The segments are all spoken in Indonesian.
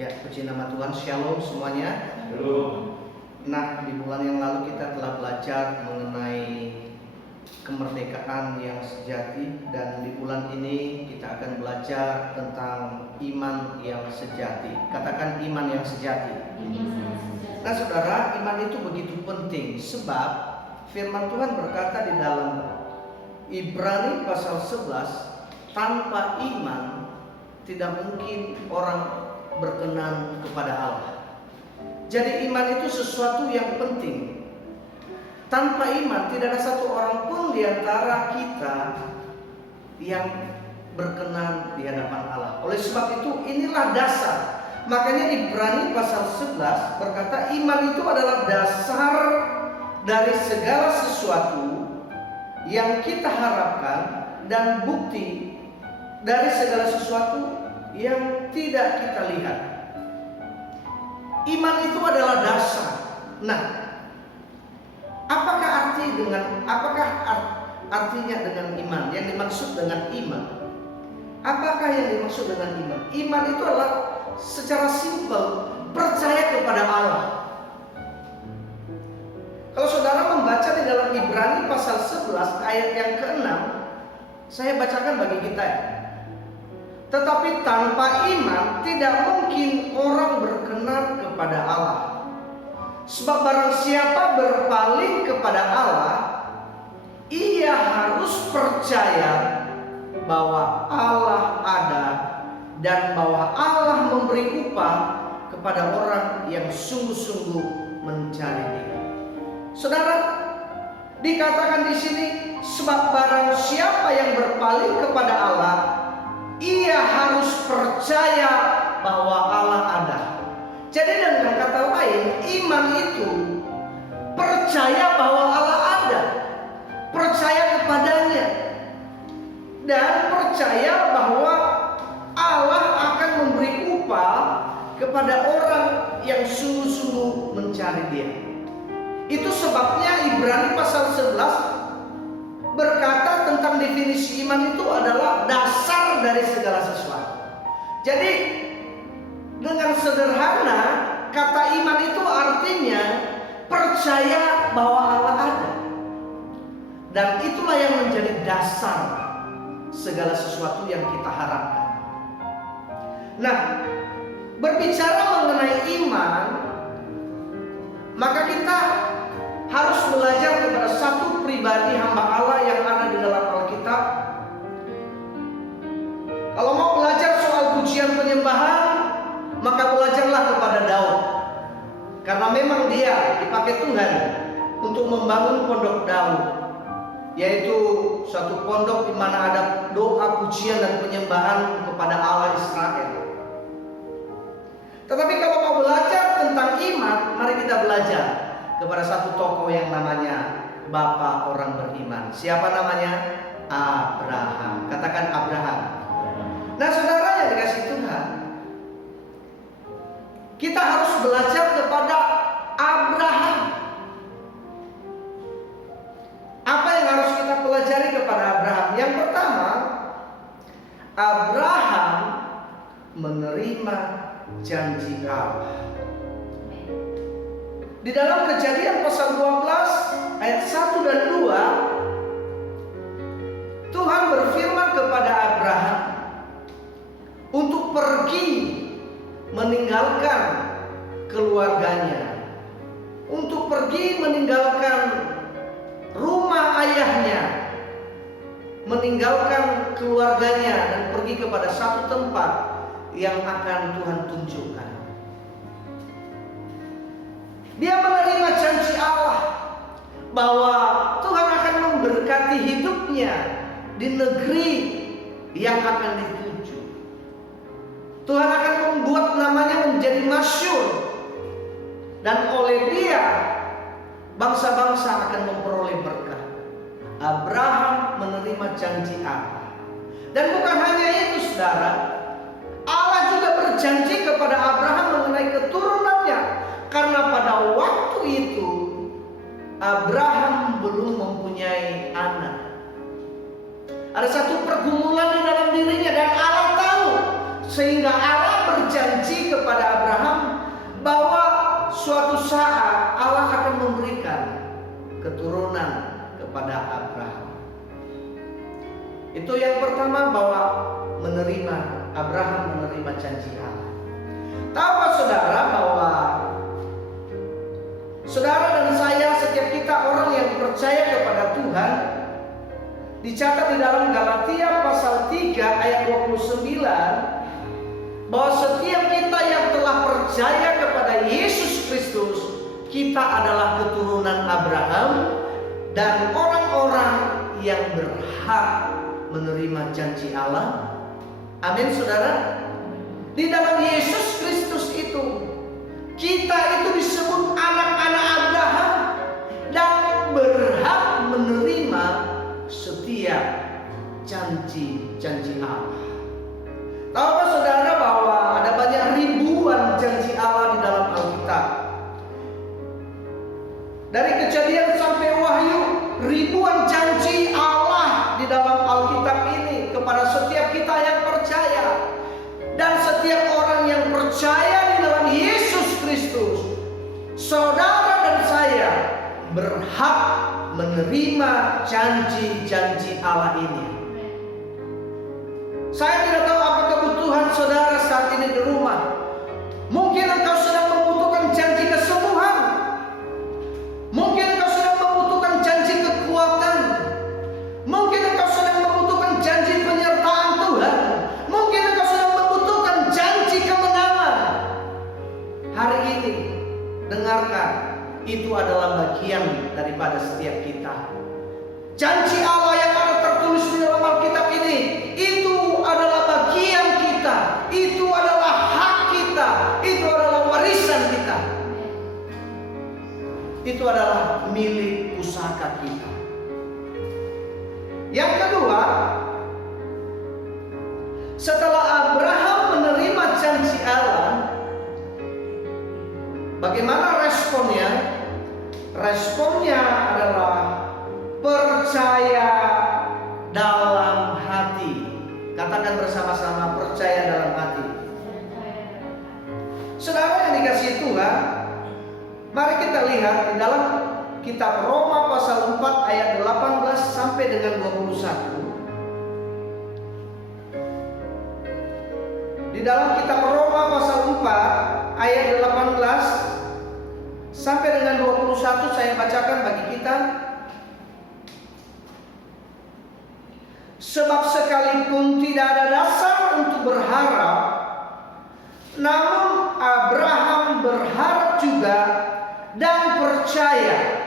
Ya, puji nama Tuhan, Shalom semuanya. Shalom. Nah, di bulan yang lalu kita telah belajar mengenai kemerdekaan yang sejati, dan di bulan ini kita akan belajar tentang iman yang sejati. Katakan iman yang sejati. Nah, saudara, iman itu begitu penting sebab firman Tuhan berkata di dalam Ibrani pasal 11, tanpa iman tidak mungkin orang berkenan kepada Allah. Jadi iman itu sesuatu yang penting. Tanpa iman tidak ada satu orang pun di antara kita yang berkenan di hadapan Allah. Oleh sebab itu inilah dasar. Makanya Ibrani pasal 11 berkata iman itu adalah dasar dari segala sesuatu yang kita harapkan dan bukti dari segala sesuatu yang tidak kita lihat. Iman itu adalah dasar. Nah, apakah artinya dengan iman? Yang dimaksud dengan iman? Apakah yang dimaksud dengan iman? Iman itu adalah secara simpel percaya kepada Allah. Kalau saudara membaca di dalam Ibrani pasal 11 ayat yang ke-6, saya bacakan bagi kita ya. Tetapi tanpa iman tidak mungkin orang berkenan kepada Allah. Sebab barang siapa berpaling kepada Allah, ia harus percaya bahwa Allah ada dan bahwa Allah memberi upah kepada orang yang sungguh-sungguh mencari Dia. Saudara, dikatakan di sini sebab barang siapa yang berpaling kepada Allah, ia harus percaya bahwa Allah ada. Jadi dengan kata lain, iman itu percaya bahwa Allah ada, percaya kepadanya, dan percaya bahwa Allah akan memberi upah kepada orang yang sungguh-sungguh mencari Dia. Itu sebabnya Ibrani pasal 11 berkata tentang definisi iman itu adalah dasar dari segala sesuatu. Jadi dengan sederhana, kata iman itu artinya percaya bahwa Allah ada. Dan itulah yang menjadi dasar segala sesuatu yang kita harapkan. Nah, berbicara mengenai iman, maka kita harus belajar kepada satu pribadi hamba Allah yang ada di dalam Alkitab. Kalau mau belajar soal pujian penyembahan, maka belajarlah kepada Daud. Karena memang dia dipakai Tuhan untuk membangun pondok Daud, yaitu suatu pondok di mana ada doa, pujian dan penyembahan kepada Allah Israel. Tetapi kalau mau belajar tentang iman, mari kita belajar kepada satu tokoh yang namanya Bapak orang beriman. Siapa namanya? Abraham. Katakan Abraham. Nah, saudara yang dikasih Tuhan, kita harus belajar kepada Abraham. Apa yang harus kita pelajari kepada Abraham? Yang pertama, Abraham menerima janji Allah. Di dalam Kejadian pasal 12 ayat 1 dan 2, Tuhan berfirman kepada Abraham untuk pergi meninggalkan keluarganya, untuk pergi meninggalkan rumah ayahnya, meninggalkan keluarganya dan pergi kepada satu tempat yang akan Tuhan tunjukkan. Dia menerima janji Allah bahwa Tuhan akan memberkati hidupnya di negeri yang akan dituju. Tuhan akan membuat namanya menjadi masyhur, dan oleh dia bangsa-bangsa akan memperoleh berkah. Abraham menerima janji Allah. Dan bukan hanya itu, saudara, Allah juga berjanji kepada Abraham mengenai keturunannya. Karena pada waktu itu Abraham belum mempunyai anak. Ada satu pergumulan di dalam dirinya dan Allah tahu, sehingga Allah berjanji kepada Abraham bahwa suatu saat Allah akan memberikan keturunan kepada Abraham. Itu yang pertama, bahwa Abraham menerima janji Allah. Tahukah saudara bahwa saudara dan saya, setiap kita orang yang percaya kepada Tuhan, dicatat di dalam Galatia pasal 3 ayat 29, bahwa setiap kita yang telah percaya kepada Yesus Kristus, kita adalah keturunan Abraham dan orang-orang yang berhak menerima janji Allah. Amin, saudara. Di dalam Yesus Kristus itu, kita itu disebut anak-anak Abraham dan berhak menerima setiap janji-janji Allah. Tahukah saudara bahwa ada banyak ribuan janji Allah di dalam Alkitab? Dari Kejadian sampai Wahyu, ribuan janji Allah di dalam Alkitab ini kepada setiap kita yang percaya. Dan setiap orang yang percaya di dalam Yesus Kristus, saudara dan saya berhak menerima janji-janji Allah ini. Saya tidak tahu apa kebutuhan saudara saat ini di rumah. Mungkin engkau sedang membutuhkan janji kesembuhan. Mungkin engkau sedang membutuhkan janji kekuatan. Mungkin engkau sedang membutuhkan janji penyertaan Tuhan. Mungkin engkau sedang membutuhkan janji kemenangan. Hari ini, dengarkan, itu adalah bagian daripada setiap kita. Janji Allah yang ada tertulis di dalam Alkitab ini, itu adalah bagian kita, itu adalah hak kita, itu adalah warisan kita, itu adalah milik pusaka kita. Yang kedua, setelah Abraham menerima janji Allah, bagaimana responnya? Responnya adalah percaya dalam hati. Katakan bersama-sama, percaya dalam hati. Saudara yang dikasihi Tuhan, mari kita lihat di dalam kitab Roma pasal 4 ayat 18 sampai dengan 21. Di dalam kitab Roma pasal 4 ayat 18 sampai dengan 21 saya bacakan bagi kita. Sebab sekalipun tidak ada dasar untuk berharap, namun Abraham berharap juga dan percaya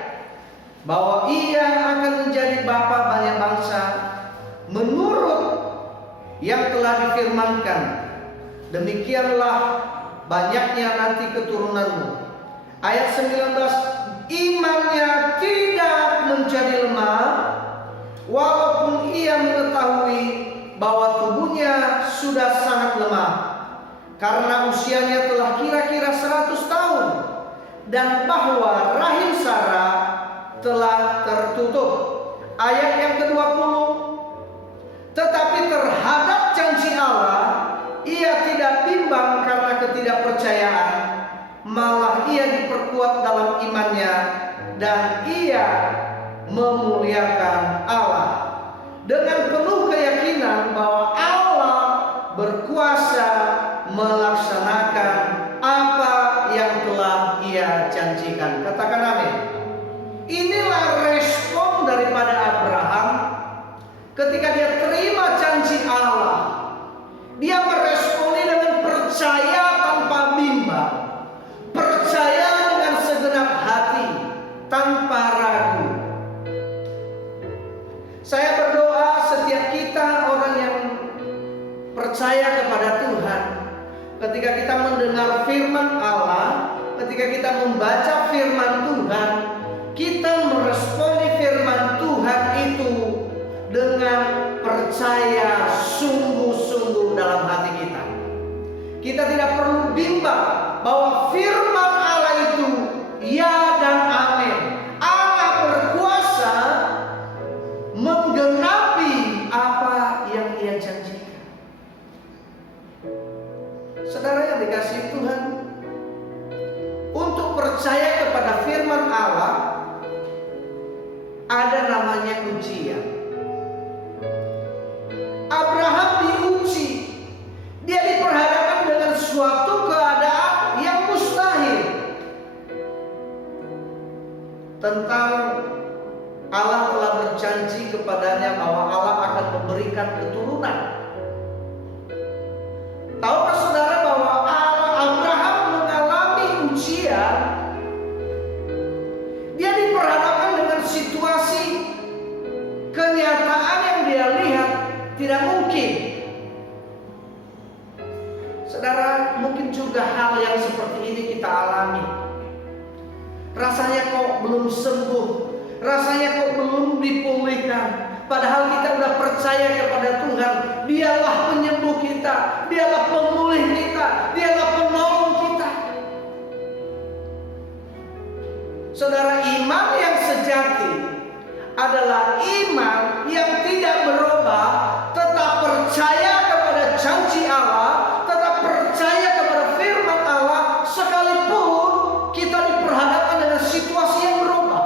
bahwa ia akan menjadi bapa banyak bangsa menurut yang telah difirmankan, demikianlah banyaknya nanti keturunanmu. Ayat 19, imannya tidak menjadi lemah walaupun ia mengetahui bahwa tubuhnya sudah sangat lemah, karena usianya telah kira-kira 100 tahun, dan bahwa rahim Sarah telah tertutup. Ayat yang ke-20, tetapi terhadap janji Allah ia tidak bimbang karena ketidakpercayaan, malah ia diperkuat dalam imannya dan ia memuliakan Allah dengan penuh keyakinan bahwa Allah berkuasa melaksanakan apa yang telah ia janjikan. Katakan amin. Inilah respon daripada Abraham ketika dia terima janji Allah. Dia meresponi dengan percaya tanpa bimbang, percaya dengan segenap hati tanpa ragu. Saya berdoa setiap kita orang yang percaya kepada Tuhan, ketika kita mendengar firman Allah, ketika kita membaca firman Tuhan, kita meresponi firman Tuhan itu dengan percaya sungguh-sungguh dalam hati kita. Kita tidak perlu bimbang bahwa firman Allah itu ya dan amin. Allah berkuasa menggenapi apa yang Ia janjikan. Saudara yang dikasihi Tuhan, untuk percaya kepada firman Allah ada namanya ujian. Abraham diuji, dia diperhadapkan dengan suatu keadaan yang mustahil. Tentang Allah telah berjanji kepadanya bahwa Allah akan memberikan keturunan. Tahukah saudara bahwa Abraham mengalami ujian? Dia diperhadapkan dengan situasi kenyataan yang dia lihat tidak mungkin. Saudara, mungkin juga hal yang seperti ini kita alami. Rasanya kok belum sembuh, rasanya kok belum dipulihkan. Padahal kita sudah percaya kepada Tuhan. Dialah penyembuh kita, Dialah pemulih kita, Dialah penolong kita. Saudara, iman yang sejati adalah iman yang tidak berubah, tetap percaya kepada janji Allah, tetap percaya kepada firman Allah, sekalipun kita diperhadapkan dengan situasi yang berubah.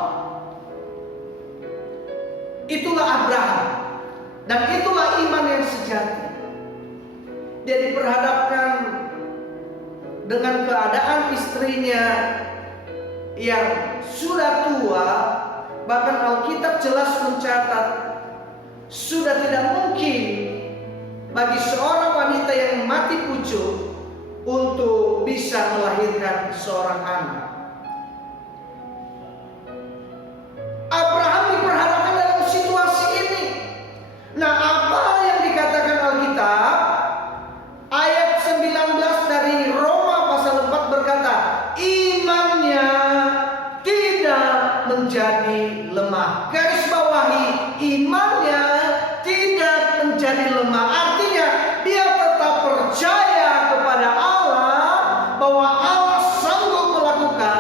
Itulah Abraham, dan itulah iman yang sejati. Dia diperhadapkan dengan keadaan istrinya yang sudah tua. Bahkan Alkitab jelas mencatat, sudah tidak mungkin bagi seorang wanita yang mati pucuk untuk bisa melahirkan seorang anak. Abraham diperhadapkan dalam situasi ini. Nah, apa yang dikatakan Alkitab? Ayat 19 dari Roma pasal 4 berkata, imannya tidak menjadi lemah. Garis bawahi, imannya tidak menjadi lemah. Artinya dia tetap percaya kepada Allah, bahwa Allah sanggup melakukan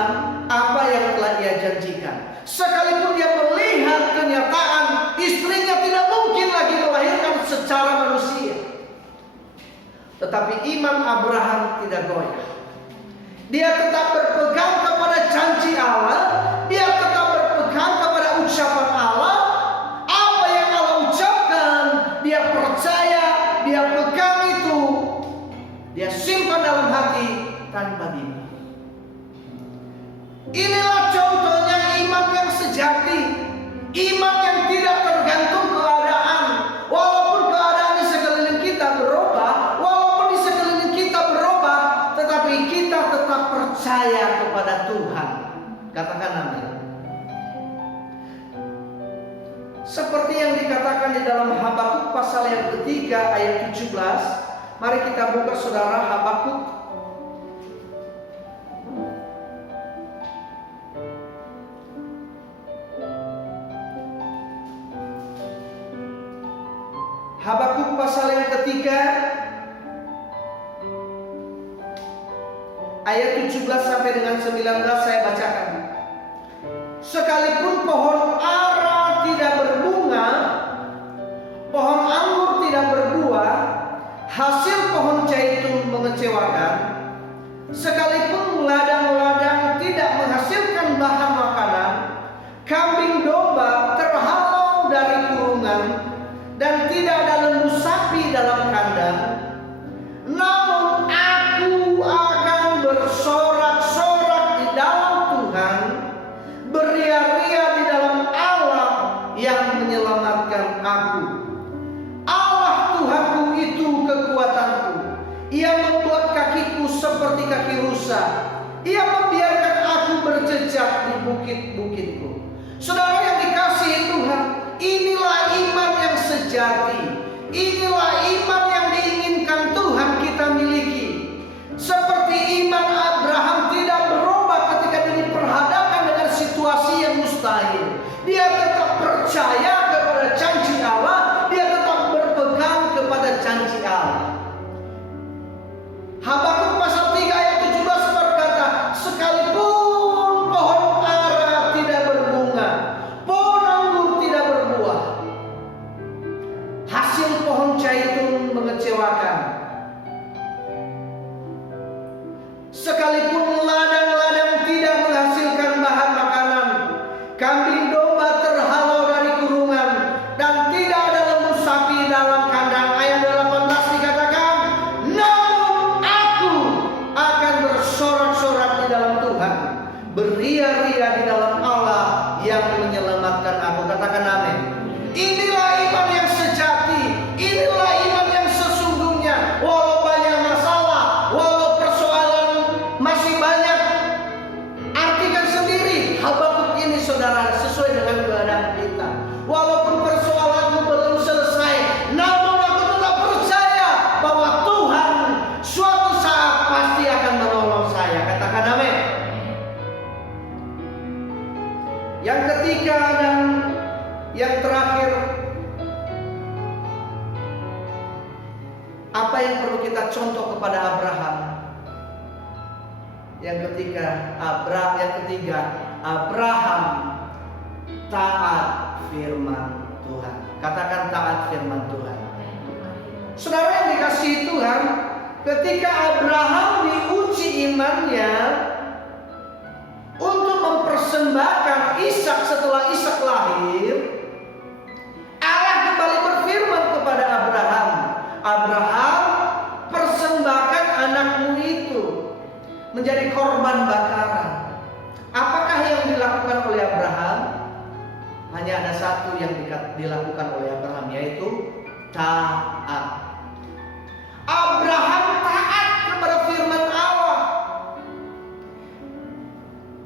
apa yang telah dia janjikan. Sekalipun dia melihat kenyataan istrinya tidak mungkin lagi melahirkan secara manusia, tetapi iman Abraham tidak goyah. Dia tetap berpegang kepada janji Allah. Dia tetap berpegang kepada ucapan Allah. Apa yang Allah ucapkan, dia percaya, dia pegang itu, dia simpan dalam hati tanpa bimbang. Inilah contohnya iman yang sejati, iman yang tidak tergantung keadaan. Walaupun keadaan di sekeliling kita berubah, walaupun di sekeliling kita berubah, tetapi kita tetap percaya kepada Tuhan. Katakan amin. Seperti yang dikatakan di dalam Habakuk pasal yang ketiga ayat 17. Mari kita buka saudara, Habakuk Habakuk pasal yang ketiga ayat 17 sampai dengan 19 saya bacakan. Sekalipun pohon ara tidak berbunga, pohon anggur tidak berbuah, hasil pohon zaitun mengecewakan, sekalipun ladang-ladang tidak menghasilkan bahan makanan, kambing domba terhalau dari kurungan, dan tidak ada lembu sapi dalam kandang, namun aku akan bersorak-sorak di dalam Tuhan, beria-ria di dalam Allah yang menyelamatkan aku. Allah Tuhanku itu kekuatanku. Ia membuat kakiku seperti kaki rusa. Ia membiarkan aku berjejak di bukit-bukitku. Saudara yang dikasihi Tuhan, inilah iman yang sejati. Inilah iman yang diinginkan Tuhan kita miliki. Seperti iman Abraham tidak berubah ketika dia diperhadapkan dengan situasi yang mustahil. Dia tetap percaya kepada janji Allah. Dia tetap berpegang kepada janji Allah. Habakuk pasal 3 ayat 17 berkata, sekalipun pohon ara tidak berbunga, pohon anggur tidak berbuah, hasil pohon zaitun kita contoh kepada Abraham. Yang ketiga, Abraham taat firman Tuhan. Katakan taat firman Tuhan. Saudara yang dikasihi Tuhan, ketika Abraham diuji imannya untuk mempersembahkan Ishak setelah Ishak lahir, Allah kembali berfirman kepada Abraham, Abraham, persembahkan anakmu itu menjadi korban bakaran. Apakah yang dilakukan oleh Abraham? Hanya ada satu yang dilakukan oleh Abraham, yaitu taat. Abraham taat kepada firman Allah.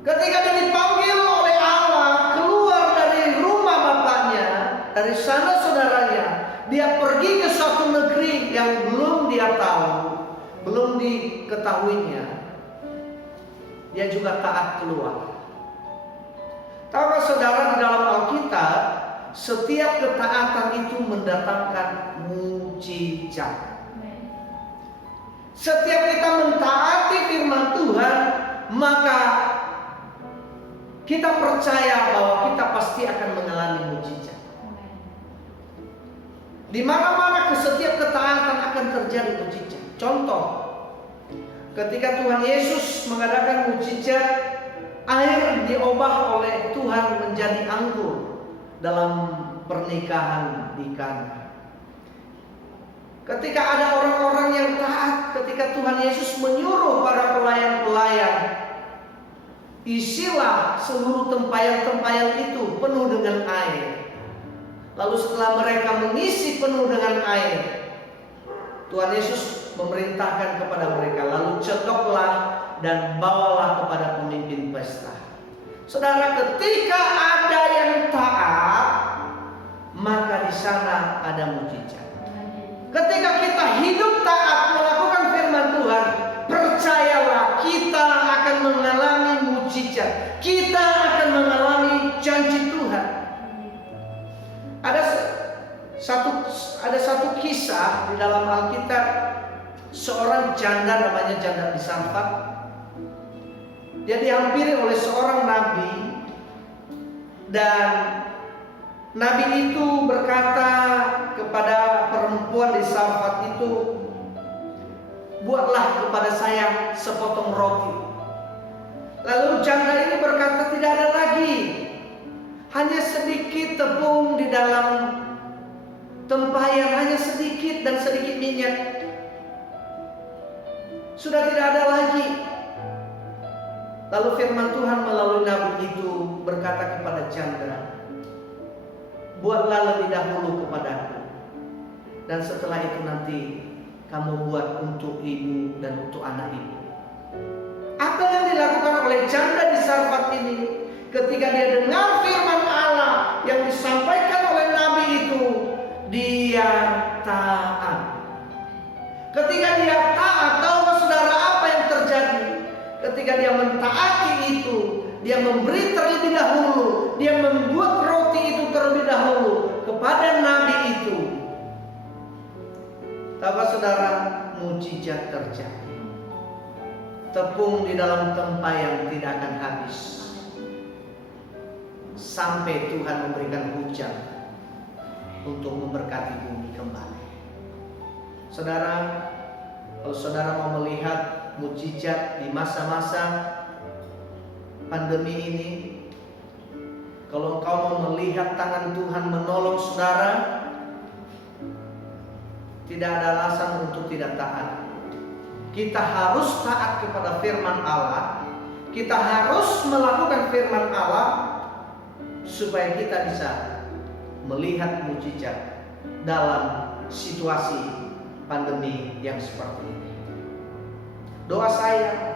Ketika dia dipanggil oleh Allah keluar dari rumah bapaknya, dari sana saudaranya, dia pergi ke suatu negeri yang belum dia tahu, belum diketahuinya. Dia juga taat keluar. Tahukah saudara, di dalam Alkitab setiap ketaatan itu mendatangkan mujizat. Setiap kita mentaati firman Tuhan, maka kita percaya bahwa kita pasti akan mengalami mujizat. Di mana-mana setiap ketaatan akan terjadi mujizat. Contoh, ketika Tuhan Yesus mengadakan mujizat, air diubah oleh Tuhan menjadi anggur dalam pernikahan di Kana. Ketika ada orang-orang yang taat, ketika Tuhan Yesus menyuruh para pelayan-pelayan, isilah seluruh tempayan-tempayan itu penuh dengan air. Lalu setelah mereka mengisi penuh dengan air, Tuhan Yesus memerintahkan kepada mereka, lalu cekoklah dan bawalah kepada pemimpin pesta. Saudara, ketika ada yang taat, maka di sana ada mujizat. Ketika kita hidup taat melakukan firman Tuhan, percayalah kita akan mengalami mujizat. Kita akan mengalami janji Tuhan. Ada satu kisah di dalam Alkitab, seorang janda namanya janda di Sarfat. Dia dihampiri oleh seorang nabi, dan nabi itu berkata kepada perempuan di Sarfat itu, buatlah kepada saya sepotong roti. Lalu janda ini berkata, tidak ada lagi, hanya sedikit tepung di dalam tempayan, hanya sedikit dan sedikit minyak. Sudah tidak ada lagi. Lalu firman Tuhan melalui nabi itu berkata kepada janda, buatlah lebih dahulu kepadaku, dan setelah itu nanti kamu buat untuk ibu dan untuk anak ibu. Apa yang dilakukan oleh janda di Sarfat ini? Ketika dia dengar firman Allah yang disampaikan oleh nabi itu, dia taat. Ketika dia taat, tahukah saudara apa yang terjadi? Ketika dia mentaati itu, dia memberi terlebih dahulu, dia membuat roti itu terlebih dahulu kepada nabi itu. Tahukah saudara, mujizat terjadi. Tepung di dalam tempayan tidak akan habis sampai Tuhan memberikan hujan untuk memberkati bumi kembali. Saudara, kalau saudara mau melihat mujizat di masa-masa pandemi ini, kalau engkau mau melihat tangan Tuhan menolong saudara, tidak ada alasan untuk tidak taat. Kita harus taat kepada firman Allah. Kita harus melakukan firman Allah supaya kita bisa melihat mujizat dalam situasi pandemi yang seperti ini. Doa saya,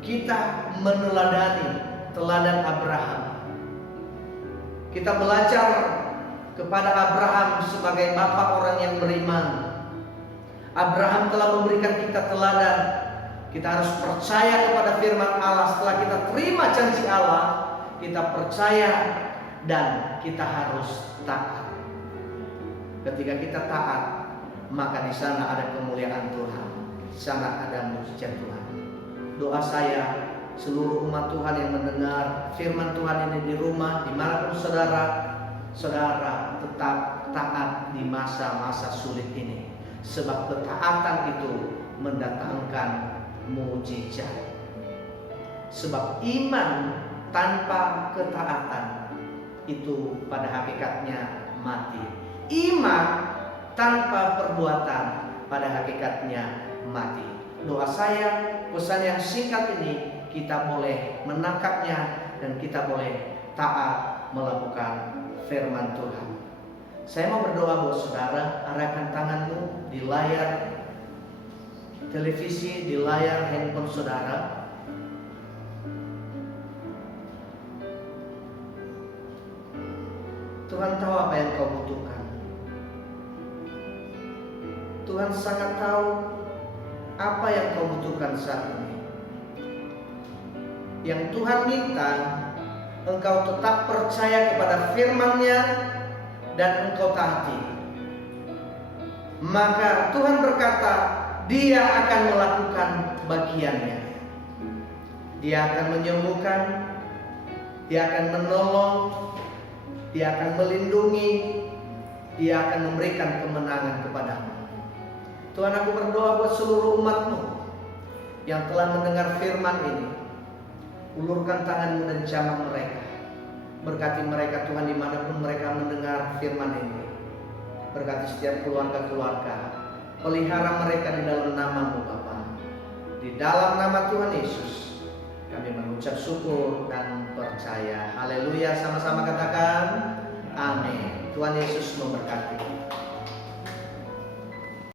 kita meneladani teladan Abraham. Kita belajar kepada Abraham sebagai bapak orang yang beriman. Abraham telah memberikan kita teladan. Kita harus percaya kepada firman Allah. Setelah kita terima janji Allah, kita percaya dan kita harus taat. Ketika kita taat, maka di sana ada kemuliaan Tuhan, di sana ada mujizat Tuhan. Doa saya, seluruh umat Tuhan yang mendengar firman Tuhan ini di rumah, dimanapun saudara, saudara tetap taat di masa-masa sulit ini, sebab ketaatan itu mendatangkan mujizat. Sebab iman tanpa ketaatan itu pada hakikatnya mati. Iman tanpa perbuatan pada hakikatnya mati. Doa saya, pesan yang singkat ini kita boleh menangkapnya dan kita boleh taat melakukan firman Tuhan. Saya mau berdoa buat saudara, arahkan tanganmu di layar televisi, di layar handphone saudara. Tuhan tahu apa yang kau butuhkan. Tuhan sangat tahu apa yang kau butuhkan saat ini. Yang Tuhan minta, engkau tetap percaya kepada firman-Nya dan engkau taati. Maka Tuhan berkata, Dia akan melakukan bagiannya. Dia akan menyembuhkan, Dia akan menolong, Dia akan melindungi, Dia akan memberikan kemenangan kepadamu. Tuhan, aku berdoa buat seluruh umat-Mu yang telah mendengar firman ini. Ulurkan tangan-Mu dan jamah mereka. Berkati mereka Tuhan dimanapun mereka mendengar firman ini. Berkati setiap keluarga-keluarga. Pelihara mereka di dalam nama-Mu Bapa. Di dalam nama Tuhan Yesus kami mengucap syukur dan percaya. Haleluya, sama-sama katakan amin. Tuhan Yesus memberkati.